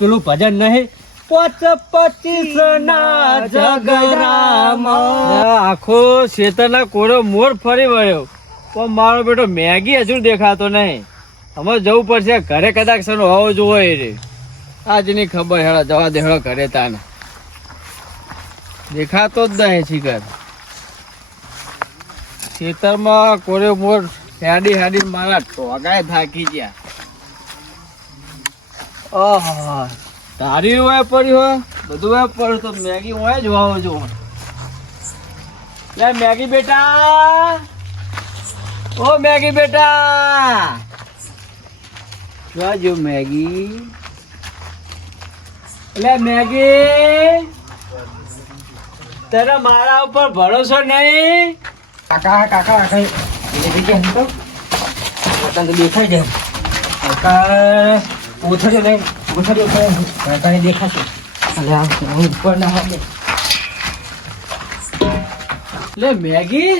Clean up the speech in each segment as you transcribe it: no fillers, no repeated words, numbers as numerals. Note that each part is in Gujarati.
પેલું ભજન નહીં, 25 ના જગરામ, આખો શેતરના કોરો મોર ફરી વળ્યો, પણ મારો બેટો મેગી હજુ દેખાતો નહીં. અમે જવું પડશે ઘરે, કદાચ સનો હોવો જોવો એ રે. આજની ખબર હેળો, જવા દે હેળો ઘરે. તાને દેખાતો જ નહીં શિખર. ખેતરમાં કોરે મોર હેડી હેડી મારા ટોગાય થાકી ગયા. ઓહ, તારી હોય પડી હોય, બધું હોય પડ્યું તો મેગી હોય જ વાવો જો. લે મેગી બેટા, ઓ મેગી બેટા, જો મેગી. લે મેગી, તારા મારા ઉપર ભરોસો નહીં? કાકા કાકા કઈ તો દેખાય છે. કાકા ઉથડ્યો નહીં, ઉથડ્યો કાકાને દેખાશે. ઉપર ના હોય. લે મેગી,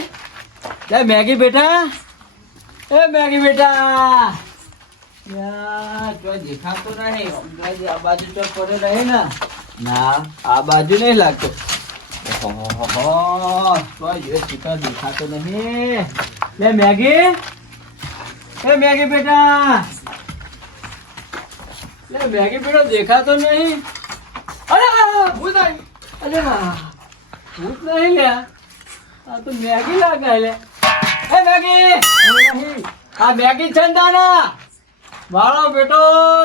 લે મેગી બેટા, એ મેગી બેટા, યાર તો દેખાતો નહીં. આ બાજુ તો પડે રહે ને? ના, આ બાજુ નહીં લાગતો. દેખાતો નહીં. લે મેગી, એ મેગી બેટા, લે મેગી બેટો દેખાતો નહીં. અરે ભૂત આવી. અરે ભૂત નહીં લે, આ તો મેગી લાગે. લે એ મેગી, આ મેગી છે ને તાના? મારો બેટો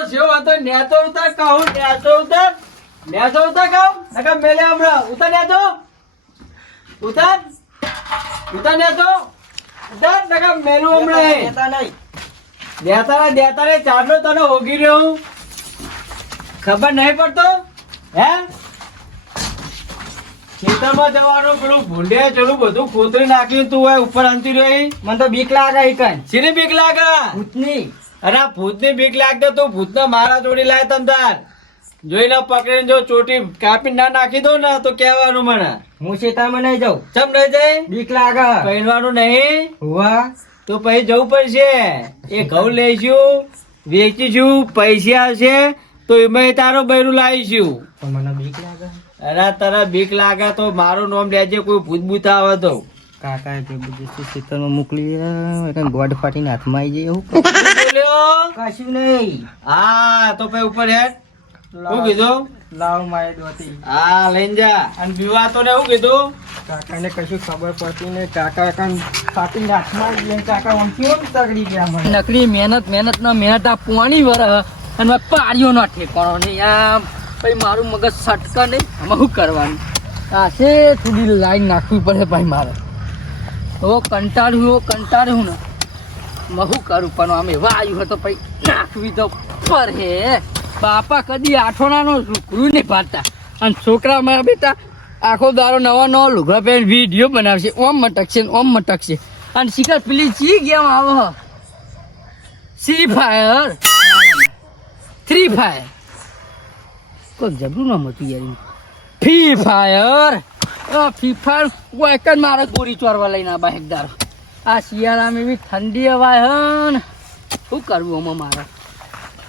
શિવ હતો. નેતો ઉતાર કહું, નેતો ઉતાર, નેતો ઉતાર કહું. નકા મેલે હમણાં ઉતાર, નેતો ઉતાર, ઉતાર નેતો ઉતાર. નકા મેલું હમણાં. દેતા દેતા રે ચારનો તને હોગી રહ્યો હું. ખબર નહીં પડતો હે? ખેતરમાં જવાનું પેલું ભૂંડે ચલું બધું ખોતરી નાખ્યું, તું હોય ઉપર અંતી રહ્યો. મને તો બીક લાગે. શીની બીક લાગે? ભૂતની. અરે ભૂતની બીક લાગતો તું ભૂતને મારા જોડી લાય. તમ તાર જોઈને પકડીને જો ચોટી કાપી ના નાખી દો ને તો કહેવાનું મને. હું શેતામાં નહીં જાઉં. ચમ નહીં જાય? બીક લાગે. પહેરવાનું નહીં? વાહ, તો પછી જવું પડશે. એ ઘઉં લઈશું, વેચીશું, પૈસા આવશે તો એમાં તારો બૈરું લાવીશું. મને બીક લાગે. અરે તારા બીક લાગે તો મારું નામ લેજે, કોઈ ભૂત ભૂત આવે તો. કાકા જે બધું ખેતરમાં મોકલી ગોડ ફાટીને હાથમાં આવી જાય એવું બોલ્યો? કશું નહીં. હા તો પછી ઉપર હેડ. શું કીધું? લાવ માય દોતી. હા લઈને જા. અને બીવા તો ને શું કીધું? કાકાને કશું ખબર પડતી નહીં. કાકા ફાટીને હાથમાં આવી જાય. કાકા ઊંચી તગડી ગયા મને. નકરી મહેનત ના મહેનત આ પોણી વર અને પાડ્યો ના ઠેકાણો નહીં. આમ ભાઈ મારું મગજ સટકા નહીં. આમાં શું કરવાનું? આ છે થોડી લાઈન નાખવી પડે ભાઈ મારે. ઓ કંટાળ્યું ને મહુ કરું પણ આમ એવા આવ્યું હતો પછી નાખવી તો પર હે. બાપા કદી આઠોનાનો રૂકરું નહીં પાડતા. અને છોકરા મારા બેટા આખો દારો નવા લુગડા પહેરીને વિડીયો બનાવશે. ઓમ મટકશે ને ઓમ મટકશે. અને શિખર પેલી ચી ગેમ આવો ફ્રી ફાયર કોઈ જબરું નામ હતું યાર. ફ્રી ફાયર કોઈ કઈ મારે ગોળી ચોરવા લઈને આ બાઈકદાર. આ શિયાળામાં એવી ઠંડી હવાય હન શું કરવું આમાં મારે?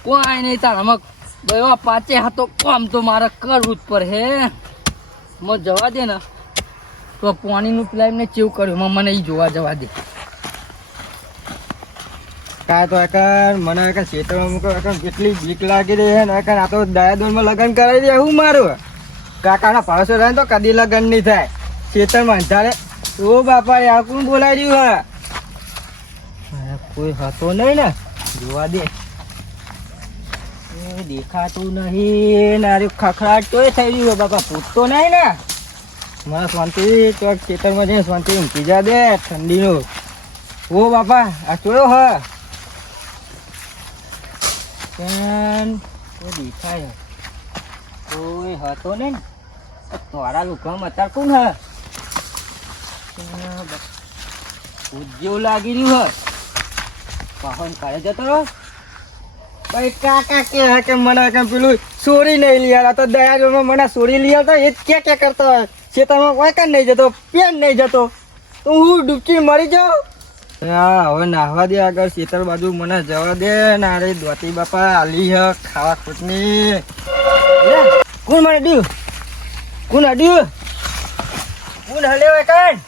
કોઈ નહીં તાર આમાં એવા પાચે હાથો કામ તો મારે કરવું જ પડે હે. મને જવા દે ને તો પાણીનું પેલા એમને ચેવું કર્યું મને એ જોવા જવા દે. કા તો મને ખેતરમાં કેટલી બીક લાગી રહી છે ને. આ તો દયાદોરમાં લગ્ન કરાવી દે હું મારું. કાકાના પાડોશો રહે તો કદી લગ્ન નહીં થાય. ખેતરમાં અંધારે ઓ બાપા આ કોણ બોલાવી રહ્યું હે? કોઈ હતો નહીં ને જોવા દે. દેખાતું નહીં ને. ખખડાટ તો થઈ રહ્યું બાપા. પૂછતો નહીં ને. મારા શાંતિ તો ખેતરમાં જઈને શાંતિ ઊંઘી જા દે ઠંડીનું. ઓ બાપા આ ચોયો હ દેખાય કોઈ હતો ને. તારા લુકમાં અત્યારે કોણ હ? જેવું લાગી રહ્યું હ. પાહન કાઢે જતો રહો. ભાઈ કાકા કે મને પેલું સોરી નહીં લઈ આવ્યા તો દયા મને સોરી લઈ આવતા એ જ ક્યાં કરતા હોય. ખેતરમાં કોઈ કાંઈ નહીં જતો, પેન નહીં જતો તો હું ડૂબકી મરી જાઉં. હવે નાહવા દે આગળ શેતર બાજુ મને જવા દે ને અરે દોતી બાપા આલી હ ખાવા ખોટની કોણ મને અડ્યું કોણ અડ્યું કોણ હલે કાન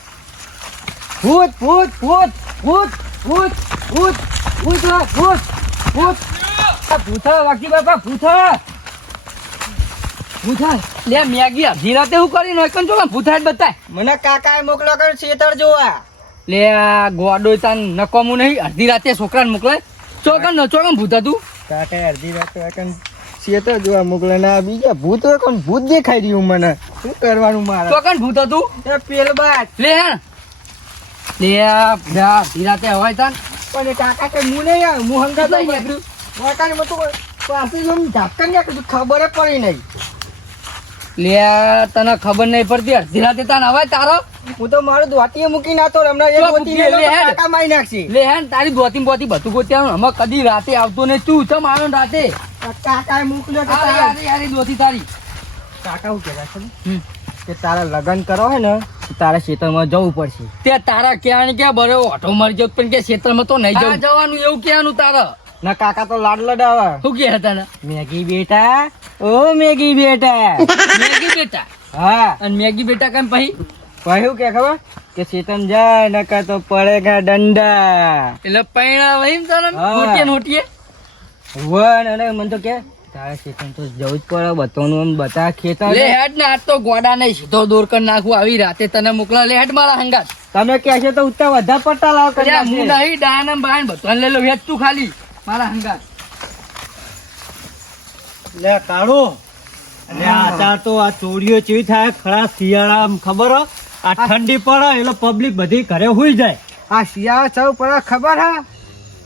ભૂત ભૂત ભૂત ભૂત ભૂત ભૂત ભૂત ભૂત ભૂત ભૂથા વાકી બાપા ભૂથા ભૂથા લે મેગી અડધી રાતે હું કરી નોકન જો ભૂથા જ બતાય મને કાકાએ મોકલો કર શેતર જોવા લે આ ગોડો તાન નકોમું નહીં અડધી રાતે છોકરાને મોકલે ચોકન ભૂતા તું કાકાએ અડધી રાતે એકન શેતર જોવા મોકલે ના બીજા ભૂત કોણ ભૂત દેખાઈ રહ્યું મને શું કરવાનું મારે ચોકન ભૂતા તું એ પેલ બાદ લે લે અડધી રાતે હવાય તાન પણ એ કાકા કે હું નહીં આવે હું હંગા થઈ નીકળ્યું વાટાને મતો પાસે જો ઝાપકન નીકળ્યું ખબર પડી નહીં લે તને ખબર નહીં પડતી અડધી રાતે તાન હવાય તારો હું તો મારું ધોતીએ મૂકી નાતો હમણાં એ ધોતી કાકા મારી નાખશે લે હે તારી ધોતી બોતી બધું ગોત્યાનું હમણાં કદી રાતે આવતો ને તું ચમ આવ્યો ને રાતે કાકાએ મોકલ્યો કે યાર ધોતી તારી કાકા હું કહેતા છે કે તારા લગ્ન કરો હે ને તારા ખેતરમાં જવું પડશે તે તારા ક્યાં ક્યાં બરે ઓટો મરી જતો પણ કે ખેતરમાં તો નહીં જવાનું એવું કહેવાનું તારા ના કાકા તો લાડ લડાવા શું કે હતા ને મેગી બેટા ઓ મેગી બેટા મેગી બેટા હા અને મેગી બેટા કેમ પછી કહ્યું કે ખબર કે ચેતન જા નકા તો પડેગા દંડા એટલે પૈણા વહીમ તને નોટીએ નોટીએ વન અને મન તો કે તારે ચેતન તો જવું જ પડે બતોનું આમ બતા ખેતર લે હેડ ને આજ તો ગોડા નહીં સીધો દોર કરી નાખું આવી રાતે તને મોકલા લે હેડ મારા હંગાત તમે કહે છે તો ઉત્તા વધા પટ્ટા લાવ કરી હું નહીં ડાયન બાયન બતોન લે લો હેડ તું ખાલી મારા હંગાત લે કાળો લે આ તો આ ચોરીઓ ચેવી થાય ખરા શિયાળા ખબર હો આ ઠંડી પડે એટલે પબ્લિક બધી ઘરે હુઈ જાય આ શિયાળા ચૌ પડે ખબર હા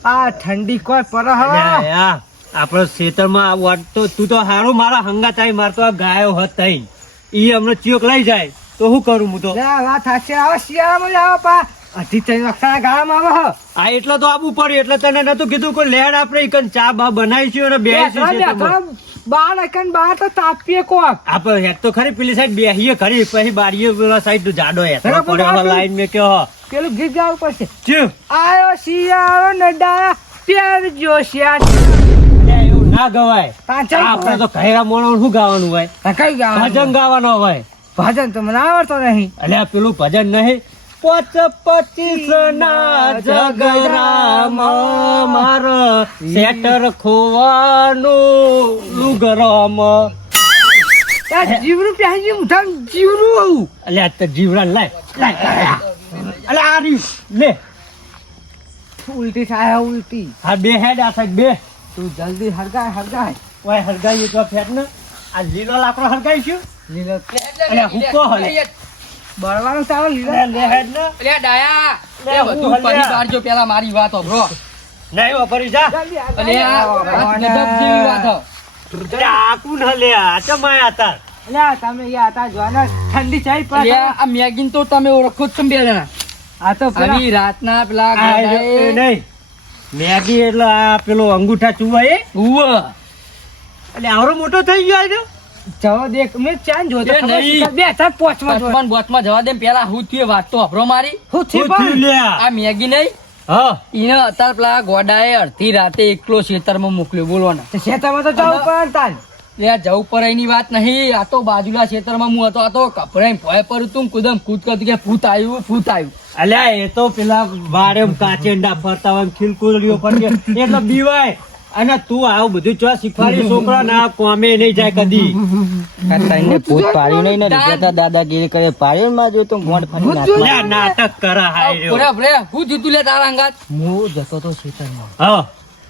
આ ઠંડી કોઈ પડે હા આપડે ખેતરમાં વાટતો તું તો હારું મારા હંગાત આવી મારતો આ ગાયો હત તઈ ઈ હમણાં ચિયોક લઈ જાય તો શું કરું હું તો વાત સાચી આવે શિયાળામાં જ આવે પા અઢી ત્રણ વખત ગાળામાં આવે આ એટલે તો આવવું પડ્યું એટલે તને નતું કીધું કોઈ લેડ આપણે ઈકન ચા બા બનાવીશું અને બેસીશું બાર એકન બાર તો તાપીએ કોક આપણે હેક તો ખરી પેલી સાઈડ બેહીએ ખરી પછી બારીએ પેલા સાઈડ જાડો હેઠો પડ્યો લાઈન મે કયો પેલું ગીત ગાવું પડશે ચૂ આયો શિયાળો નડા પ્યાર જોશિયા એવું ના ગવાય આપણે તો ઘેરા મોણો શું ગાવાનું હોય કઈ ગાવાનું ભજન ગાવાનો હોય ભજન તો મને આવડતો નહીં અલ્યા પેલું ભજન નહીં 25 ના જગરામ માર સેટર ખોવાનું લુગરામ જીવરું પ્યાજી મુઠા જીવરું આવું અલ્યા તો જીવરા લાય અલ્યા આ રી લે ઉલટી થાય ઉલટી હા બે હેડ આ સાઈડ બે તું જલ્દી હરગાય ઓય હરગાઈ તો ફેટ ને આ લીલો લાકડો હરગાઈશું લીલો અલ્યા હુકો હલે બળવાનું ચાલો લીલો લે હેડ ને અલ્યા ડાયા એ બધું પડી બારજો પેલા મારી વાત હોભરો નહીં વાપરી જા અલ્યા ગજબ જેવી વાત હો આ કોણ હલે આ ચમાયા હતા અલ્યા તમે યા હતા જોના ઠંડી ચાઈ પર અલ્યા આ મેગીન તો તમે ઓળખો જ બે જણા આ તો પેલી રાતના પેલા નહીં મેગી એટલે આ પેલો અંગૂઠા ચુવાય ઉવ એટલે આવરો મોટો થઈ ગયો આજે જવા દે મે ચાન જોતો બે સાત પોચમાં બોચમાં જવા દે પેલા હું થી વાત તો અભરો મારી હું થી પણ આ મેગી નહીં હા ઈને અત્યારે પેલા ગોડાએ અડધી રાતે એકલો ખેતરમાં મોકલ્યો બોલો ને ખેતરમાં તો જવું પણ તાન લે જવું પર એની વાત નહીં આ તો બાજુના ખેતરમાં હું હતો આ તો કપડાં ભય પર તું કુદમ કૂદ કરતી કે ભૂત આવ્યું અલ્યા એ તો પેલા વારે કાચેંડા ફરતા હોય ખીલકુલીઓ પર એટલે બીવાય અને તું આવું બધું ચો શીખવાડી છોકરા ના કોમે નહીં જાય કદી ભૂત પાડ્યું નહીં ને દાદાગીરી કરે પાડ્યું માં જો તો મોઢ ફરી નાટક કરા હાય હું જીતું લે તારા અંગાત હું જતો તો ખેતરમાં હા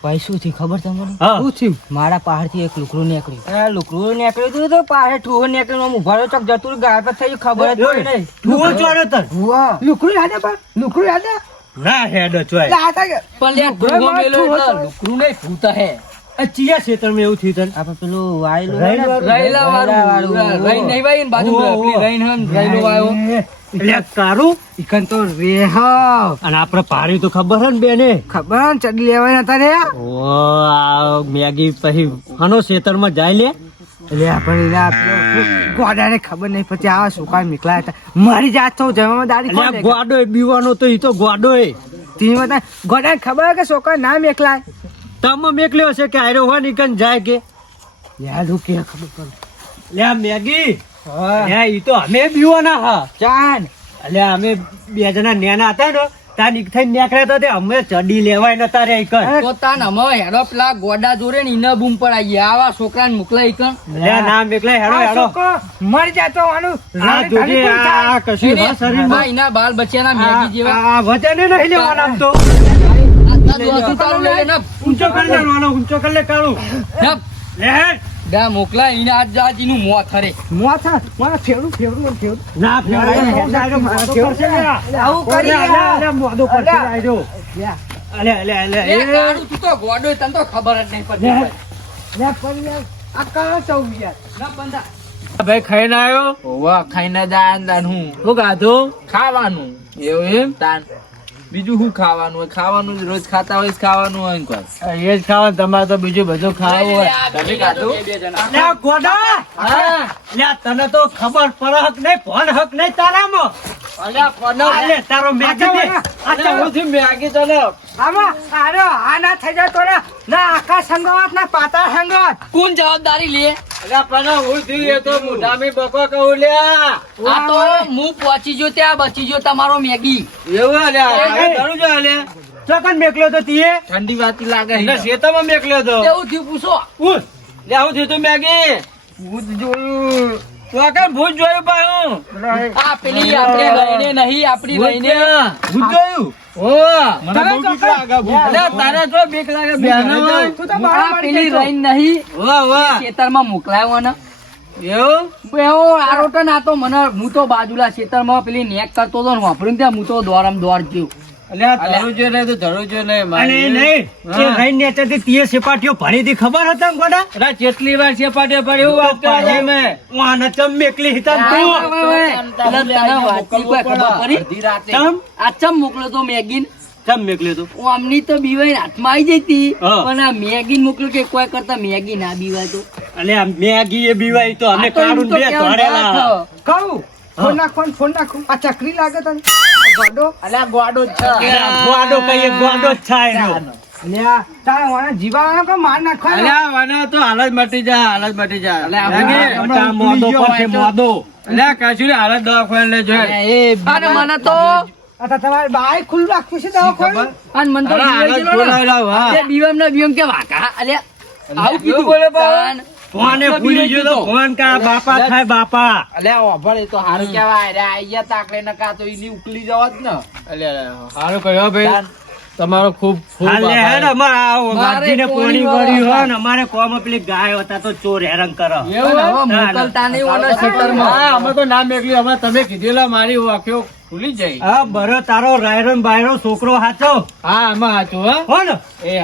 પૈસું થી ખબર તમને શું થયું મારા પહાડ થી એક લુકડું નીકળ્યું લુકડું નીકળ્યું તો પહાડ ઠુઓ નીકળ્યું ઉભા ચોક જતું ગાયબ થયું ખબર જ નહીં ઠુઓ ચોડ્યો તર લુકડું યાદ ના હેડ ચોય પણ લે ઠુઓ મેલો લુકડું નહીં ભૂત હે ચિયા ક્ષેત્રમાં એવું થયું તને આપણે પેલું વાયલું રૈલા વાળું રૈન નહીં વાય બાજુ પેલી રૈન હન રૈલો વાયો એટલે કારું ઈકન તો રેહ અને આપણે પાડી તો ખબર હે ને બેને ખબર હે ચડી લેવાય નતા રે ઓ આ મેગી પછી હનો ક્ષેત્રમાં જાય લે એટલે આપણે ગોડાને ખબર નહીં પછી આવા સુકા નીકળ્યા હતા મારી જાત તો જવામાં દાડી ગોડો બીવાનો તો ઈ તો ગોડો ગોડા ખબર કે છોકરા ના મેકલાય તમે મેકલ્યો હશે કે આયરો હોય નીકન જાય કે યાદ હું કે ખબર કર લે આ મેગી લે ઈ તો અમે બીવાના હા ચાન એટલે અમે બે જણા નેના હતા ને તા નીકળી નીકળ્યા તો તે અમે ચડી લેવાય નતા રે ઈકન તો તાન અમે હેડો પેલા ગોડા જોડે ને ઈને બૂમ પડાઈ આવા છોકરાને મોકલાય ઈકન લે ના મેકલે હેડો હેડો મરી જાતો આનું આ જોજે આ કશું હા શરીરમાં એના બાલ બચ્ચાના મેગી જેવા આ વજન નહીં લેવાના આમ તો ઊંચો કરી લેવાનો ઊંચો કરી લે કાળું લે હેડ ગા મોકલા ઈને આજ જાજીનું મોત હરે મોત ફેવડું ના ફેરાય કરશે લે આવું કરી અલે મોદો કરશે આજો અલે અલે અલે એ કાળું તું તો ગોડો તને તો ખબર જ નહીં પડતી લે પણ આ કાળો ચૌ યાર ના બંધા ભાઈ ખાઈને આવ્યો ઓવા ખાઈને દાન હું શું ખાધું ખાવાનું એવું એમ તાન બીજું શું ખાવાનું હોય ખાવાનું જ રોજ ખાતા હોય ખાવાનું હોય ને કોઈ એ જ ખાવાનું તમારે તો બીજું બધું ખાવું હોય તમે ખાધું લે ગોડા હા લે તને તો ખબર પર હક નહીં ફોન હક નહીં તારામાં અલ્યા પનો અલે તારો મેગી દે આ હું મેગી તને આમાં આરો આ ના થઈ જતો ને ના આકા સંગવાત ના પાતા સંગવાત કોણ જવાબદારી લે અલે પણ હું થી એ તો મુઢામી બકો કહું લે આ તો હું પહોંચી જો ત્યાં બચી જો તમારો મેગી એવું અલે ઘણું જો અલે ચોકન મેકલ્યો તો તીએ ઠંડી વાતી લાગે ને શેતામાં મેકલ્યો તો કેવું થયું પૂછો પૂછ લે આવું થયું તું મેગી ભૂત જોયું ચોકન ભૂત જોયું પાછું આ પેલી આપણે રહીને નહીં આપણી રહીને ભૂત જોયું ઓ મને બહુ બીક લાગે ભૂત અલે તારે જો બીક લાગે બેનો તું તો આ પેલી રહીને નહીં વાહ વાહ ખેતરમાં મોકલાયો ને એવું એવો આરોટો ના તો મને હું તો બાજુલા ખેતરમાં પેલી નેક કરતો હતો ને વાપરીને ત્યાં હું તો દોડમ દોડ ગયો અલે ધરું જો નહીં તો ધરું જો નહીં અલે નહીં કે રહીને નેચેથી તીએ સેપાટીઓ ભણીથી ખબર હતા ને ગોડા અરે કેટલી વાર સેપાટીઓ ભણી એવું વાત કરે છે મે વાને ચમ મેકલી હિતા તું ચમ આ ચમ મોકલ્યો તો મેગીન ચમ મેકલ્યો તો હું આમની તો બીવાઈ હાથમાં આવી જતી હા. પણ આ મેગીન મોકલ્યો કે કોઈ કરતા મેગી ના બીવાય તો અલે આ મેગી એ બીવાય તો અમે આ તો એમ કાઢું તો બે કેવું ધોડેલા વાત. કહું હા. ફોન નાખું આ ચકરી લાગે તને ગોડો અલ્યા ગોડો જ છે ગોડો કહીએ ગોડો જ છાય રહ્યો લ્યા તારે વાળા જીવાવાનો કે માર નાખવાનો અલ્યા વાના તો હાલત મટી જાય હાલત મટી જાય અલ્યા, લાગે? હમણાં મોટા મોદો ભૂલી ગયો પડશે હોય તો. મોદો અલ્યા કશું નહીં હાલત દવાખાને લઈ જાય અને મને તો આ તો તમારે બાય ખુલ્લું રાખવું છે દવાખાનું અને મને તો અરે, બીવાઈ હાલત ગયેલો ને. બોલાવડાવ, હા. તે બીવામ ને બીવામ કે વાકા અલ્યા આવું કીધું બોલે બાબા? તાન. ફોને ભૂલી ગયો તો ફોન કા બાપા થાય બાપા અલ્યા ઓભળ એ તો હારું કહેવાય રે આઈ ગયા તાકલે ન કા તો ઈની ઉકલી જવાત ને હારું કહ્યો ભાઈ તમારો ખૂબ ખૂબ મારે વાઘજીને કોણી પોણી વાળા વળ્યું હોય હતા. ને અમારે કોમ પેલી ગાય હતા તો ચોર હેરાન કરો પણ હવે મોકલતા નહીં ઓના ખેતરમાં. અમે તો નામ મેકલ્યું અમે તમે કીધેલા મારી વાક્યો ખુલી જાય હા બરો તારો રાયરો ને બાયરો છોકરો હાચો હા આમાં હાચો હો ને એ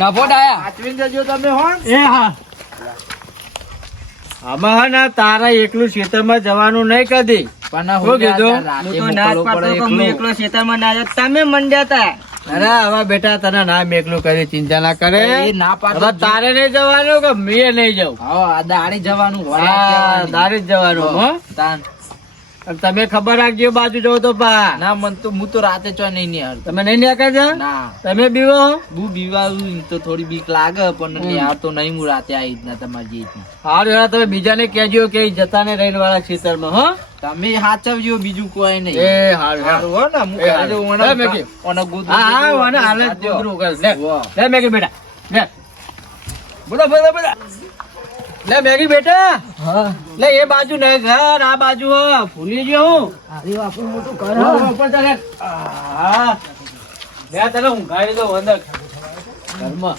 નફો ડાયા એ હા આમાં હે ને તારા એકલું ખેતરમાં જવાનું નહીં કદી પણ શું કીધું? હું તો ના જ પાડતો કે હું એકલો ખેતરમાં ના જાત. તમે મંડ્યા અરે હવે બેટા તને નામ એકલું કરી ચિંતા ના કરે એ ના પાડતો હવે તારે નહીં જવાનું કે મેં નહીં જાઉં હા આ દાડી જવાનું હોય હા દારે જ જવાનું હો તાન અને તમે ખબર રાખજો બાજુ જાવ તો પા ના મન તો હું તો રાતે ચો નહીં નિહાળ તમે નહીં નીકળતા ના તમે બીવો હું બીવાયું તો થોડી બીક લાગે પણ નિહાળ તો નહીં હું રાતે આવી રીતના તમારી જે રીતના હારું યાર તમે બીજાને કહેજો કે જતા ને રહીને વાળા ખેતરમાં હો તમે હાચવજો બીજું કોઈ નહીં એ હારું હારું હો ને હું એ કાલે હારું. ઓના લે મેકી. ઓના ગોદરું હા હા ગોદરું વાને હાલે જ હાચવજો. ગોદરું કર લે વાહ. લે મેગી બેટા લે બોલો બોલો બોલો લે મેગી બેટા લે એ બાજુ નહીં ઘર આ બાજુ હો ભૂલી ગયો હું મોટું ઘર ઉપર ચાલે. હા લે તને ઊંઘાડી દો અંદર ઘરમાં